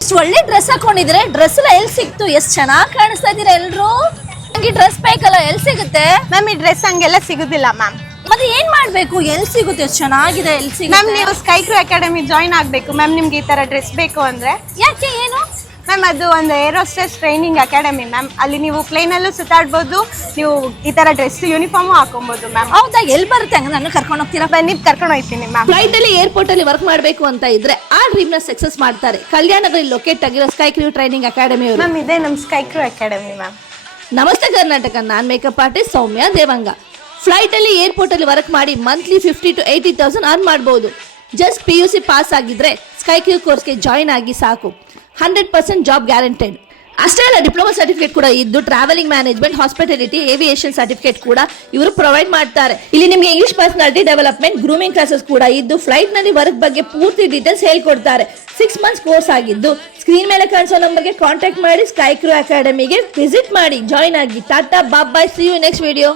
ಇಷ್ಟು ಒಳ್ಳೆ dress ಹಾಕೊಂಡಿದ್ರೆ dress ಎಲ್ಲ ಎಲ್ಲಿ ಸಿಕ್ತು? ಎಷ್ಟು ಚೆನ್ನಾಗಿ ಕಾಣಿಸ್ತಾ ಇದೀರಾ ಎಲ್ರು. ನಂಗೆ ಡ್ರೆಸ್ ಬೇಕಲ್ಲ, ಎಲ್ಲಿ ಸಿಗುತ್ತೆ ಮ್ಯಾಮ್? ಈ ಡ್ರೆಸ್ ಹಂಗೆಲ್ಲ ಸಿಗುದಿಲ್ಲ ಮ್ಯಾಮ್. ಮತ್ತೆ ಏನ್ ಮಾಡ್ಬೇಕು? ಎಲ್ಲಿ ಸಿಗುತ್ತೆ? ಎಷ್ಟು ಚೆನ್ನಾಗಿದೆ, ಎಲ್ಲಿ ಸಿಗುತ್ತೆ? ಮ್ಯಾಮ್ ನೀವು ಸ್ಕೈಕ್ರೂ ಅಕಾಡೆಮಿ ಜಾಯ್ನ್ ಆಗ್ಬೇಕು ಮ್ಯಾಮ್. ನಿಮ್ಗೆ ಈ ತರ ಡ್ರೆಸ್ ಬೇಕು ಅಂದ್ರೆ. ಯಾಕೆ? ಏನು ಮ್ಯಾಮ್ ಅದು ಒಂದು ಏರೋಸ್ಟೇಸ್ ಟ್ರೈನಿಂಗ್ ಅಕಾಡೆಮಿ ಮ್ಯಾಮ್. ಅಲ್ಲಿ ನೀವು ಪ್ಲೇನ್ ಅಲ್ಲೂ ಸುತ್ತಾಡ್ಬೋದು, ನೀವು ಈ ತರ ಡ್ರೆಸ್ ಯೂನಿಫಾರ್ಮ್ ಹಾಕೊಬಹುದು ಮ್ಯಾಮ್. ಹೌದಾ? ಎಲ್ಲಿ ಬರುತ್ತೆ? ಹಂಗ ನಾನು ಕರ್ಕೊಂಡು ಹೋಗ್ತೀರಾ? ಬನ್ನಿ, ಕರ್ಕೊಂಡು ಹೋಗ್ತೀನಿ ಮ್ಯಾಮ್. ಫ್ಲೈಟ್ ಅಲ್ಲಿ ಏರ್ಪೋರ್ಟ್ ಅಲ್ಲಿ ವರ್ಕ್ ಮಾಡಬೇಕು ಅಂತ ಇದ್ರೆ ಆ ಡ್ರೀಮ್ ನ ಸಕ್ಸಸ್ ಮಾಡ್ತಾರೆ ಕಲ್ಯಾಣದಲ್ಲಿ ಲೊಕೇಟ್ ಆಗಿರೋ ಸ್ಕೈಕ್ರೂ ಟ್ರೈನಿಂಗ್ ಅಕಾಡೆಮಿ ಅವರು. ಮ್ಯಾಮ್ ಇದೇ ನಮ್ಮ ಸ್ಕೈಕ್ರೂ ಅಕಾಡೆಮಿ ಮ್ಯಾಮ್. ನಮಸ್ತೆ ಕರ್ನಾಟಕ, ನಾನ್ ಮೇಕಪ್ ಆರ್ಟಿಸ್ಟ್ ಸೌಮ್ಯ ದೇವಂಗ. ಫ್ಲೈಟ್ ಅಲ್ಲಿ ಏರ್ಪೋರ್ಟ್ ಅಲ್ಲಿ ವರ್ಕ್ ಮಾಡಿ ಮಂತ್ಲಿ 50,000 to 80,000 ಅರ್ನ್ ಮಾಡಬಹುದು. ಜಸ್ಟ್ PUC ಪಾಸ್ ಆಗಿದ್ರೆ ಸ್ಕೈಕ್ರೂ ಕೋರ್ಸ್ಗೆ ಜಾಯಿನ್ ಆಗಿ ಸಾಕು. 100% ಜಾಬ್ ಗ್ಯಾರಂಟೆಡ್. ಅಷ್ಟೇ ಅಲ್ಲ, ಡಿಪ್ಲೊಮಾ ಸರ್ಟಿಫಿಕೇಟ್ ಕೂಡ ಇದ್ದು travelling management, hospitality, aviation certificate ಕೂಡ ಇವರು ಪ್ರೊವೈಡ್ ಮಾಡ್ತಾರೆ. ಇಲ್ಲಿ ನಿಮಗೆ English personality development, grooming classes ಕೂಡ ಇದ್ದು ಫ್ಲೈಟ್ ನಲ್ಲಿ ವರ್ಕ್ ಬಗ್ಗೆ ಪೂರ್ತಿ ಡೀಟೇಲ್ಸ್ ಹೇಳ್ಕೊಡ್ತಾರೆ. 6 months ಕೋರ್ಸ್ ಆಗಿದ್ದು ಸ್ಕ್ರೀನ್ ಮೇಲೆ ಕಾಣಿಸೋ ನಂಬರ್ಗೆ ಕಾಂಟ್ಯಾಕ್ಟ್ ಮಾಡಿ ಸ್ಕೈಕ್ರೂ ಅಕಾಡೆಮಿಗೆ ವಿಸಿಟ್ ಮಾಡಿ, ಜಾಯಿನ್ ಆಗಿ. ಟಾಟಾ ಬಾಯ್, ಸಿ ಯು ನೆಕ್ಸ್ಟ್ ವಿಡಿಯೋ.